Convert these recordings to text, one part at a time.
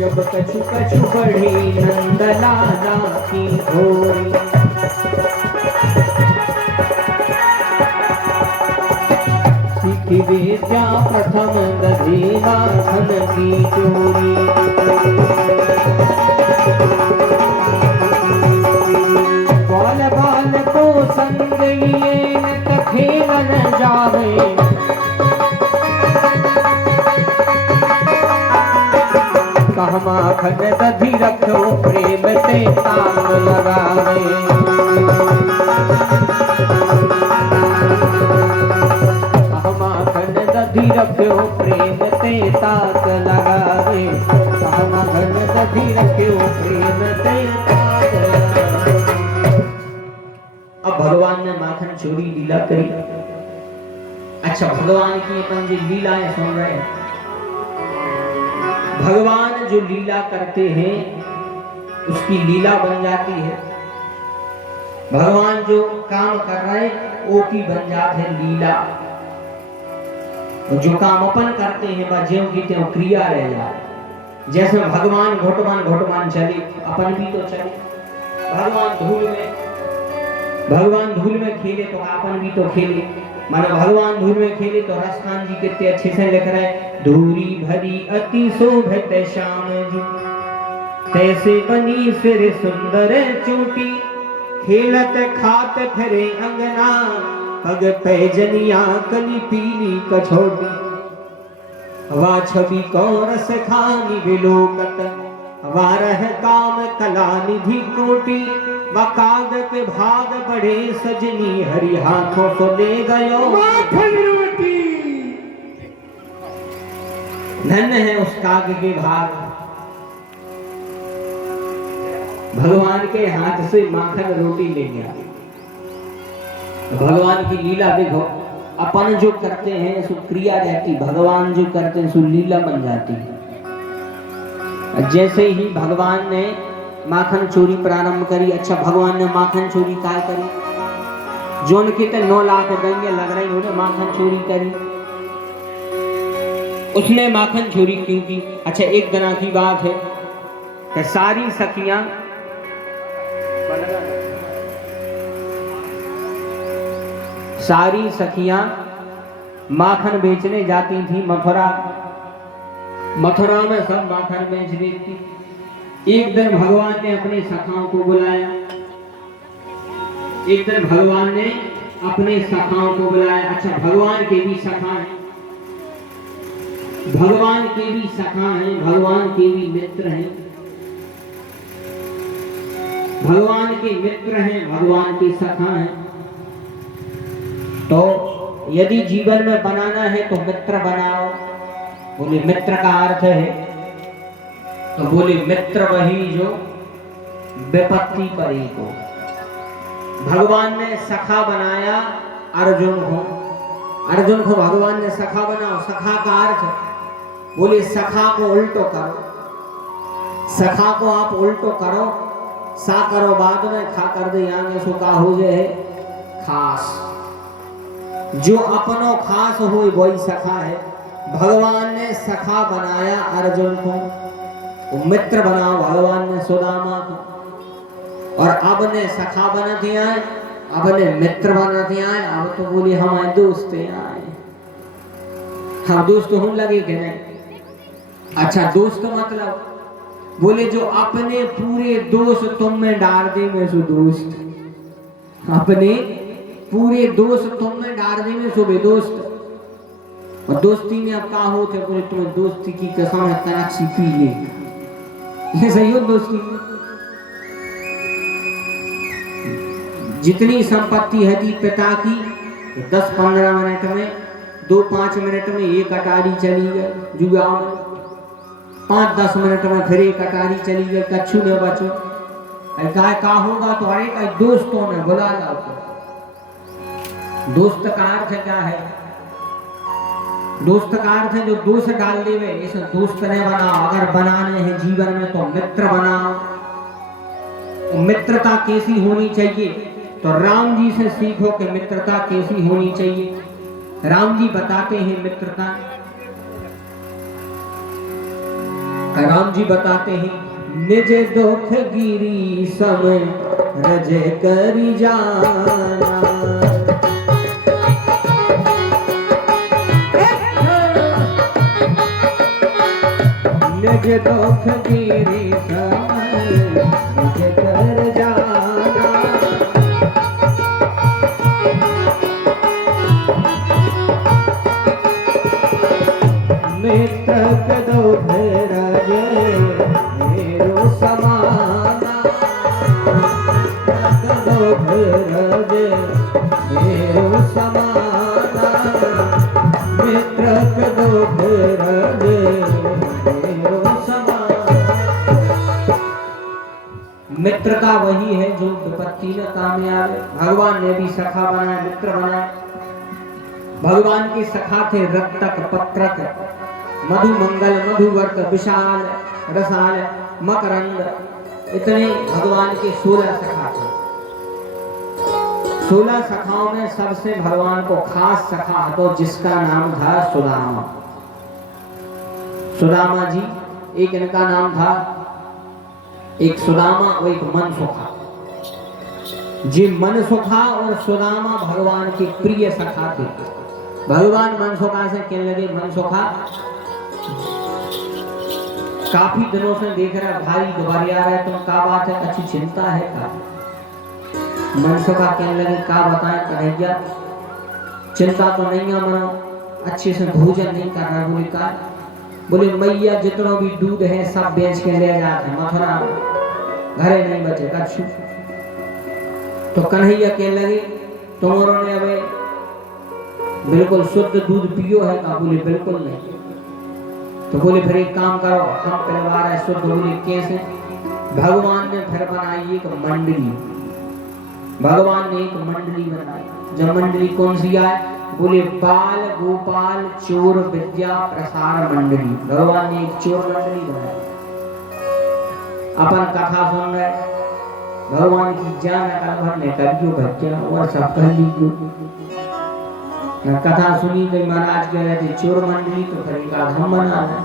जब कछु कछु बढ़ी नंदलाला की घोरी, सीखी विद्या प्रथम दधी माखन की चोरी। बाल बाल को संग ये न खेल न जावे, माखन दधी रखो प्रेम से ताक लगावे। माखन दधी रखो प्रेम से ताक लगावे। माखन दधी रखो प्रेम से ताक लगावे। अब भगवान ने माखन चोरी लीला करी। अच्छा, भगवान की अपन जी लीलाएं सुन रहे हैं। भगवान जो लीला करते हैं उसकी लीला बन जाती है। भगवान जो काम कर रहे हैं वो की बन जाती है लीला। जो काम अपन करते हैं वह ज्यों की त्यों क्रिया रह जाए। जैसे भगवान घोटमान चले, अपन भी तो चले। भगवान धूल में खेले तो अपन भी तो खेले। मानो भगवान धूल में खेले तो रसखान जी कितने अच्छे से लिख रहे हैं, धूरी भरी अति शोभित श्याम जी, तैसे बनी सिर सुंदर चोटी, खेलत खात फिरे अंगना, पग पैजनिया कली पीली कछोटी। वा छवि कौरस खानी विलोकत, वारह काम कला निधि कोटि, वकाद के भाग बड़े सजनी, हरि हाथों को ले गयो माखन रोटी। धन्य है उस काग के भाग, भगवान के हाथ से माखन रोटी ले गया। भगवान की लीला देखो, अपन जो करते हैं सो क्रिया रहती, भगवान जो करते हैं सो लीला बन जाती है। जैसे ही भगवान ने माखन चोरी प्रारंभ करी। अच्छा, भगवान ने माखन चोरी क्या करी? जोन के 9 लाख गंगे लग रही उन्हें माखन चोरी करी। उसने माखन चोरी क्यों की? अच्छा, एक दिन की बात है कि सारी सखियां माखन बेचने जाती थी मथुरा में सब माखन बेच रही थी। एक दिन भगवान ने अपने सखाओं को बुलाया। अच्छा, भगवान के भी सखा हैं, भगवान के भी मित्र हैं, भगवान के मित्र हैं, भगवान के सखा हैं। तो यदि जीवन में बनाना है तो मित्र बनाओ। बोले मित्र का अर्थ है, तो बोले मित्र वही जो विपत्ति पर एक हो। भगवान ने सखा बनाया अर्जुन को भगवान ने सखा बनाओ। सखा का अर्थ, बोले सखा को उल्टो करो, सखा को आप उल्टो करो, सा करो बाद में, खा कर दे आगे सो का हो जाए खास। जो अपनो खास हो वही सखा है। भगवान ने सखा बनाया अर्जुन को, मित्र बनाओ भगवान ने सुदामा को। और अब ने सखा बना दिया है, अब ने मित्र बना दिया है। अब तो बोली हमारे दोस्त आए, हम दोस्त होने लगे कि नहीं? अच्छा, दोस्त मतलब बोले जो अपने पूरे दोस्त तुम में डाल दे में सो दोस्त, अपने पूरे दोस्त तुम में डाल दे में सो बेदोस्त। और दोस्ती में अब कहा होते, बोले तुम्हें दोस्ती की कसम है तराक्षी पी ले, ये सही हो दोस्ती। जितनी संपत्ति है थी पिता की, 10-15 मिनट में, 2-5 मिनट में एक अटारी चली गई जुआ में, 5-10 मिनट में फिर एक अटारी चली गई, कच्छू ने बचो। का होगा तो अरे का दोस्तों ने बुला लाओ। दोस्त का अर्थ क्या है? दोस्त का अर्थ है जो दोस्त डाल देवे, इसे दोस्त ने बनाओ। अगर बनाने हैं जीवन में तो मित्र बनाओ। मित्रता कैसी होनी चाहिए? तो राम जी से सीखो कि मित्रता कैसी होनी चाहिए। राम जी बताते हैं मित्रता, राम जी बताते हैं निज दुख गिरी समय रज करी जाना, निज दुख गिरी समय रज कर जाना, मित्र के दुख रजे मेरो समाना, दुख रजे मेरो समाना, मित्र के दुख रजे मेरो समाना। मित्रता वही है जो विपत्ति में काम आवे। भगवान ने भी सखा बनाया, मित्र बनाया। भगवान के सखा थे रक्तक, पत्रक, मधुमंगल, मधुवर्त, विशाल, रसाल, मकरंद। इतने भगवान के 16 सखा थे। 16 सखाओं में सबसे भगवान को खास सखा तो जिसका नाम था सुदामा। सुदामा जी, एक इनका नाम था, एक सुदामा और एक मनसुखा। जी मनसुखा और सुदामा भगवान के प्रिय सखा थे। भगवान मनसुखा से कहने लगे, मनसुखा काफी दिनों से देख रहा भाई दोबारी आ रहा है, तुम क्या बात है, अच्छी चिंता है का? मनसुखा कहने लगे, क्या बताएं कन्हैया, चिंता तो नहीं है मनो, अच्छे से भोजन नहीं कर रहा। बोले का? बोले मैया जितना भी दूध है सब बेच के ले जाते मथुरा, घरे नहीं बचेगा। तो कन्हैया कहने लगे, तुम्हारों ने अबे बिल्कुल शुद्ध दूध पियो है का? बोले बिल्कुल नहीं। तो बोले फिर एक काम करो, हम परिवार है शुद्ध। बोले कैसे? भगवान ने फिर बनाई एक मंडली। भगवान ने एक मंडली बनाई। जब मंडली कौन सी आए? बोले बाल गोपाल चोर विद्या प्रसार मंडली। भगवान ने एक चोर मंडली बनाई। अपन कथा सुन रहे, भगवान की जान कल भर ने करियो बच्चा और सब कह लीजिए। कथा सुनी गई, महाराज कह रहे थे चोर मंडली, तो फिर एक हम बना रहे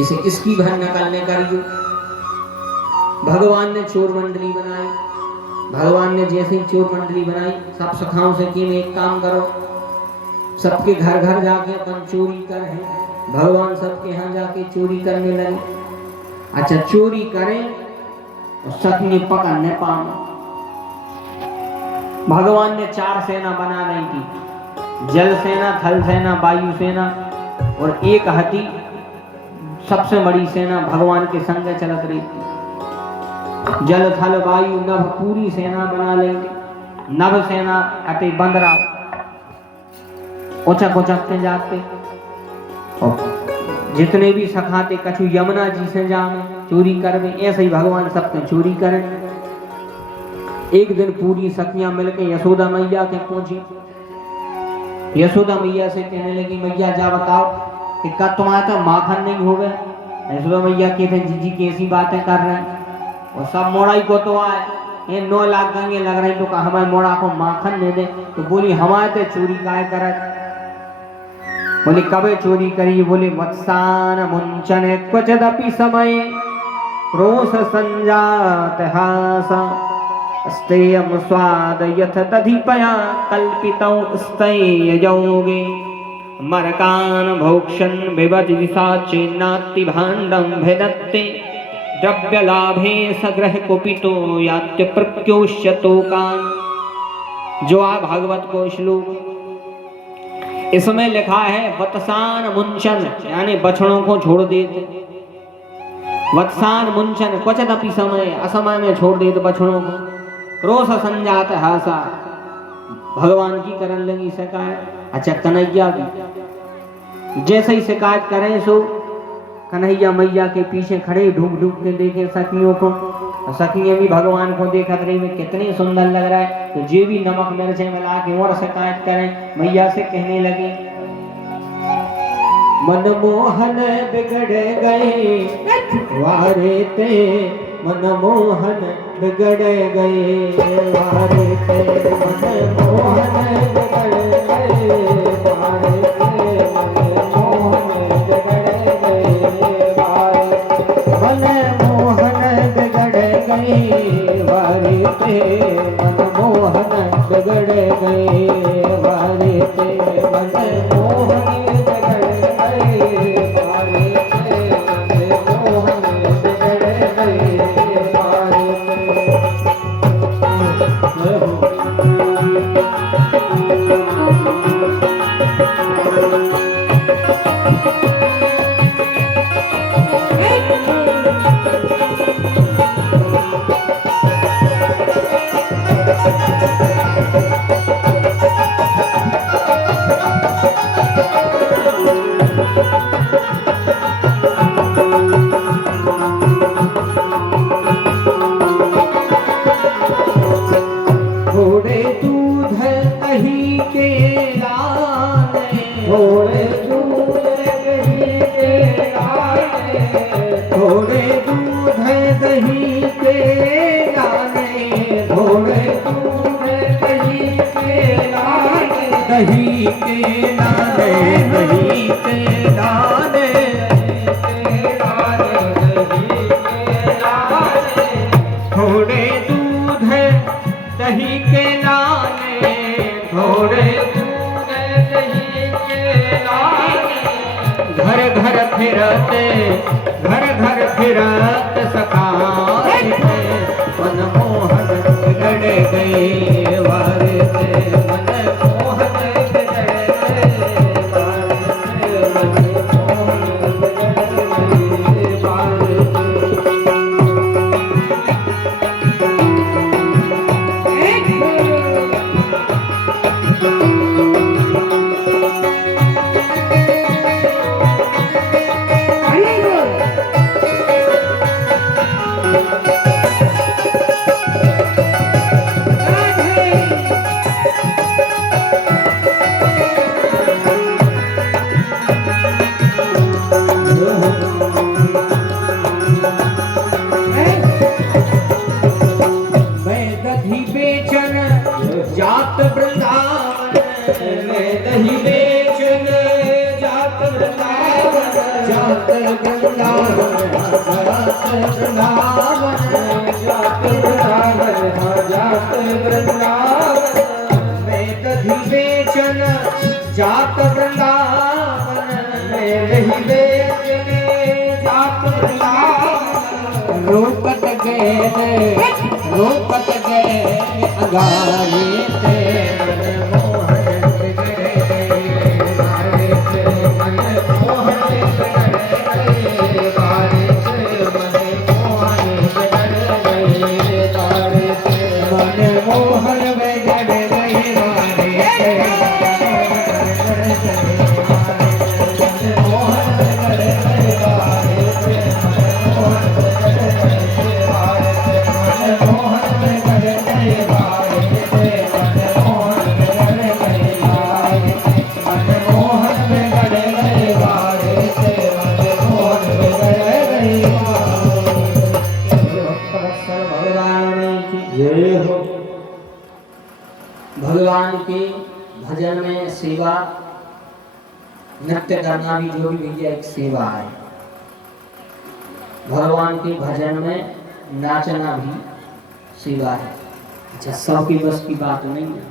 इसे, इसकी भर नकल करियो। भगवान ने चोर मंडली बनाई। भगवान ने जैसे ही चोर मंडली बनाई, सब सखाओं से कि एक काम करो, सबके घर घर जाके अपन चोरी करें। भगवान सबके यहाँ जाके चोरी करने लगे। अच्छा चोरी करें तो सखनी पकड़ने पाओ। भगवान ने 4 सेना बना रही थी, जल सेना, थल सेना, वायु सेना और एक हथी सबसे बड़ी सेना भगवान के संग चलत रही थी। जल थल वायु नभ पूरी सेना बना लेंगे। नभ सेना अति बंदरा उचक उचकते जाते, और जितने भी सखाते कछु यमुना जी से जावे चोरी करवे। ऐसे ही भगवान सबके चोरी करें। एक दिन पूरी सखियां मिलकर यशोदा मैया के पहुंची। यशोदा मैया से कहने लगी, मैया जा बताओ कि क्या तुम्हारा तो माखन नहीं हो गए? यशोदा मैया कहते जीजी कैसी बातें कर रहे हैं, और सब मोड़ाई को तो आए, ये 9 लाख गंगे लग रही, तो कहा हमारे मोड़ा को माखन दे दे। तो बोली हमारे तो चोरी काय कर। बोली कबे चोरी करी? बोले वत्सान मुंचन क्वचिदपि समय रोष संजात हासा स्तेयम स्वाद यथ दधिपया कल्पितौ स्तययोगे मरकान भोक्षन् विवजिसाचे नाति भाण्डं भेदत्ते द्रव्यलाभे सग्रह कुपितो यात्य प्रत्योष्यतोकान्। जो आ भागवत को श्लोक, इसमें लिखा है वत्सान मुंचन, यानी बछड़ों को छोड़ देते। वत्सान मुंचन क्वचिदपि समय, असमय में छोड़ देते बछड़ों को। रोष संजात हासा, भगवान की करन लगी शिकायत। अच्छा कन्हैया भी जैसे ही शिकायत करें सो कन्हैया मैया के पीछे खड़े ढूंढ ढूंढ के देखे सखियों को। सखियां भी भगवान को देखत रही में कितने सुंदर लग रहा है, तो जे भी नमक मिर्चे मिला के और शिकायत करें। मैया से कहने लगे, मनमोहन बिगड़ गए वारे ते मनमोहन बिगड़ गए वारे पे, मनमोहन बिगड़ गए वारे पे, मनमोहन बिगड़ गए वारे पे, मनमोहन बिगड़ गए वारे पे, मनमोहन बिगड़ गए वारे पे, मनमोहन दही के लाने, दही के लाने, थोड़े दूध दही के लाने, थोड़े दूध दही के लाने, घर घर फिरते, घर घर फिरत सखा मनमोहन बिगड़ गए वारे पे, मनमोहन बिगड़ गए वारे पे, मनमोहन बिगड़ गए वारे जात वृंदावन, मैं दही बेचन जात वृंदावन, जात वृंदावन, जात वृंदावन, जात वृंदावन, जात वृंदावन, मैं दही बेचन जात वृंदावन, मैं दही बेचन जात वृंदावन, रोपत गए, रोपत गए अगारे पे, मनमोहन बिगड़ गए वारे पे, मनमोहन बिगड़ गए वारे पे, मनमोहन बिगड़ गए वारे पे, मनमोहन बिगड़ गए वारे पे, मनमोहन बिगड़ गए वारे पे, मनमोहन बिगड़ गए वारे पे, मनमोहन बिगड़ गए वारे पे, मनमोहन बिगड़ गए वारे पे, मनमोहन बिगड़ गए वारे पे, मनमोहन बिगड़ गए वारे। भगवान की जय हो। भगवान के भजन में सेवा, नृत्य करना भी जो भी भैया एक सेवा है। भगवान के भजन में नाचना भी सेवा है। अच्छा, सौ की बस की बात नहीं है।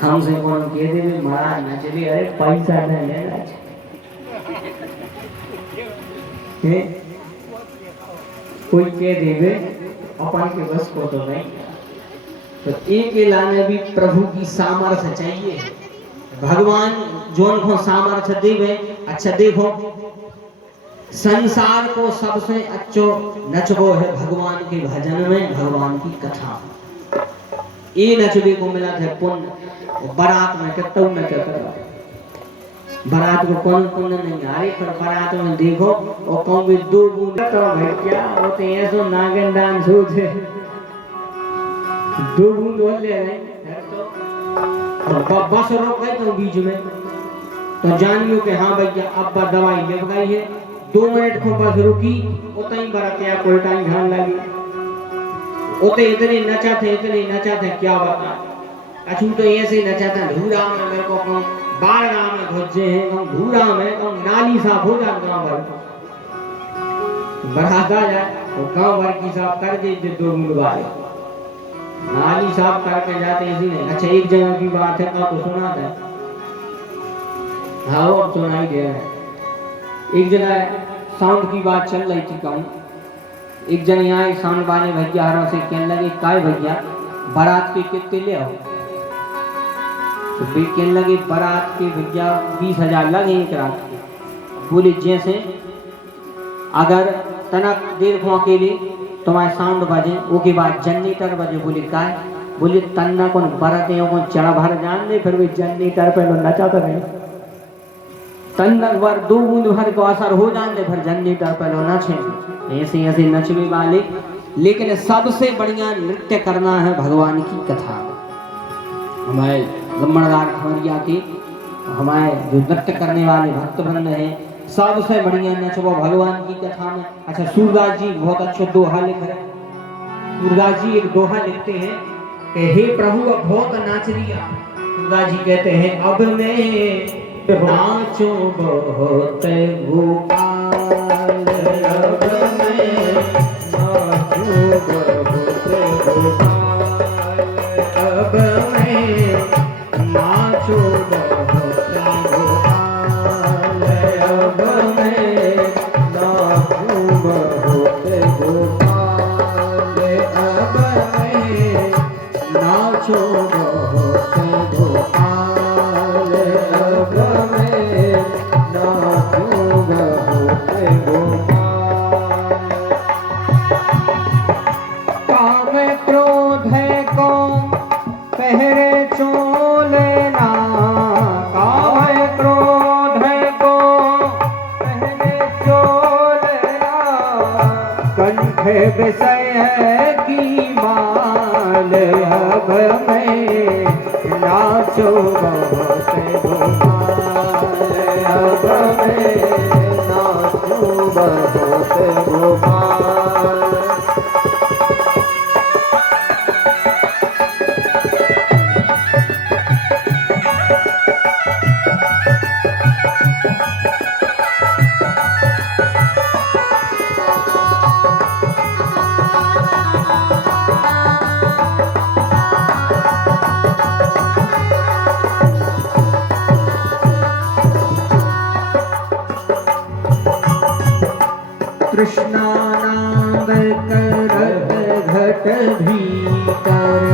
हमसे कौन कह दे महाराज नचले, अरे पैसा नहीं है कोई कह देवे अपन के बस को तो नहीं। तो एक लाने भी प्रभु की सामर्थ्य चाहिए। भगवान जोन को सामर्थ्य देवे। अच्छा देखो, संसार को सबसे अच्छो नचबो है भगवान के भजन में, भगवान की कथा। ये नचबे को मिला है पुण्य। बारात में कितना नचा कर, बारात को कौन पुण्य नहीं आ रही, पर बारात में देखो और कौन भी दो बूंद तो भाई क्या होते हैं, ऐसो नागिन डांस होते, दो बूंद हो ले रहे तो बस रोक गई तो बीच में तो जानियो कि हाँ भैया अब दवाई ले गई है, 2 मिनट को बस रुकी, उतई बरतिया उल्टाई ध्यान लगी। उते इतने नचा थे क्या बता। अछू तो ऐसे नचा था धूरा में मेरे को कहूं बाढ़ गांव में घुसे हैं, कहूं धूरा में कहूं नाली साफ हो जा गांव भर बराता जाए तो गांव भर की साफ कर दे 2 मिनट वाले नाली साफ करके जाते इसी नहीं। अच्छा एक जगह की बात है तो सुना था, हाँ वो सुनाई दे रहा है। एक जगह साउंड की बात चल रही थी, कहूँ एक जन यहाँ साउंड वाले भैया हरों से कहने लगे काय भैया बारात के कितने ले आओ। तो भी कहने लगे बारात के भैया 20,000 लगे एक रात के। बोले जैसे अगर तनक देर को अकेले तुम्हारे साउंड बजे वो के बाद जनरेटर बजे। बोले काय, बोले तन्ना कौन बरते को चढ़ा भर जान दे, फिर भी जनरेटर पे नचा तो नहीं तन्नक बार 2 बूंद भर को असर हो जान दे, फिर जनरेटर पे नचे ऐसे ऐसे नचने वाले। लेकिन सबसे बढ़िया नृत्य करना है भगवान की कथा। हमारे ब्रह्मणदार खबरिया के हमारे जो नृत्य करने वाले भक्तवृंद हैं सबसे बढ़िया नचबो भगवान की कथा में। अच्छा सूरदास जी बहुत अच्छा दोहा लिख रहे हैं। सूरदास जी एक दोहा लिखते हैं कि हे प्रभु अब बहुत नाच लिया। सूरदास जी कहते हैं अब मैं नाचो बहुत गोपाल, अब मैं नाचो बहुत गोपाल, अब मैं नाचो बहुत गोपाल, अब मैं नाचो बहुत गोपाल, अब मैं नाचो बहुत गोपाल, अब मैं नाचो बहुत गोपाल। काम क्रोध को पहरे चोलेना, काम क्रोध को पहरे चोलेना, कंठ विषय की माल, अब मैं नाचो बहुत गोपाल, अब मैं नाचो बहुत गोपाल। कृष्णा नाम करत घट भीतर,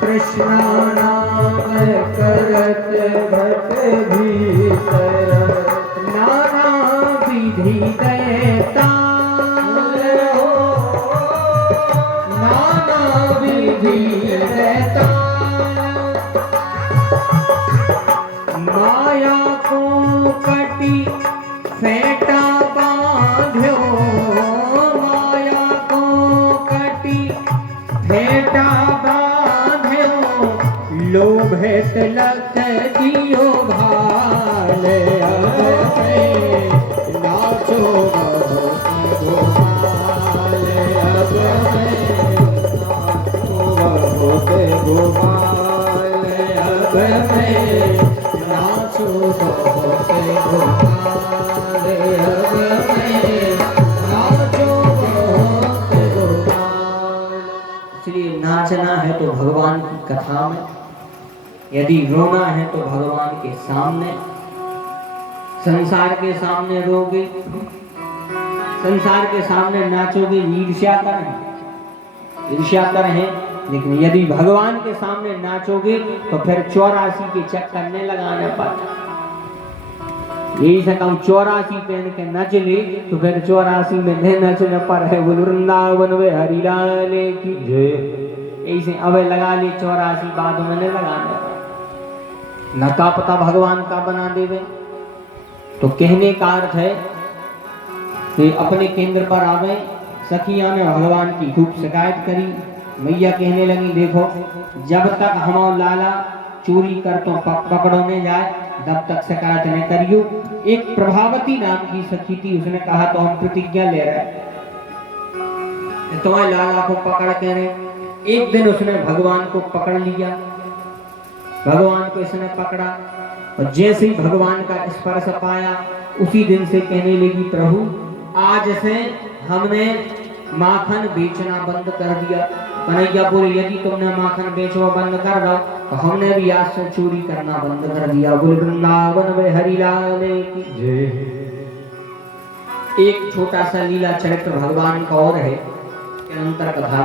कृष्णा नाम करत घट भीतर, नाना विधि देता हो, नाना विधि देता, माया को कटी फेंटा बांध्यो, माया को कटी फेंटा बांध्यो, लोभे तिलक दियो भाल, अब मैं नाचो बहुत गोपाल, अब मैं नाचो बहुत गोपाल, अब मैं नाचो बहुत गोपाल, अब मैं नाचो बहुत गोपाल। इसलिए नाचना है तो भगवान की कथा में, यदि रोना है तो भगवान के सामने। संसार के सामने रोगे, संसार के सामने नाचोगे, ईर्ष्या कर है। लेकिन यदि भगवान के सामने नाचोगे तो फिर 84 के चक्कर में लगाना पड़ता। यही से कहूं 84 पहन के नच ले तो फिर 84 में नहीं नचना पर है। बोल वृंदावन वे हरिलाल की जय। यही से अब लगा ले 84 बाद में नहीं लगाना पड़ता। न का पता भगवान का बना देवे। तो कहने का अर्थ है कि अपने केंद्र पर आवे। सखिया ने भगवान की खूब शिकायत करी। मैया कहने लगी देखो जब तक हम लाला चोरी कर तो पकड़ो में जाए जब तक शिकायत न करियो। एक प्रभावती नाम की सखी थी, उसने कहा तो हम प्रतिज्ञा ले रहे हैं तुम्हें लाला को पकड़ के रहे। एक दिन उसने भगवान को पकड़ लिया, भगवान को इसने पकड़ा और जैसे ही भगवान का स्पर्श पाया उसी दिन से कहने लगी प्रभु आज से हमने माखन बेचना बंद कर दिया। कन्हैया बोले यदि तुमने माखन बेचना बंद कर दो तो हमने भी आज से चोरी करना बंद कर दिया। बोले वृंदावन में हरिलाल की जय। एक छोटा सा लीला चरित्र भगवान का और है, अंतर कथा।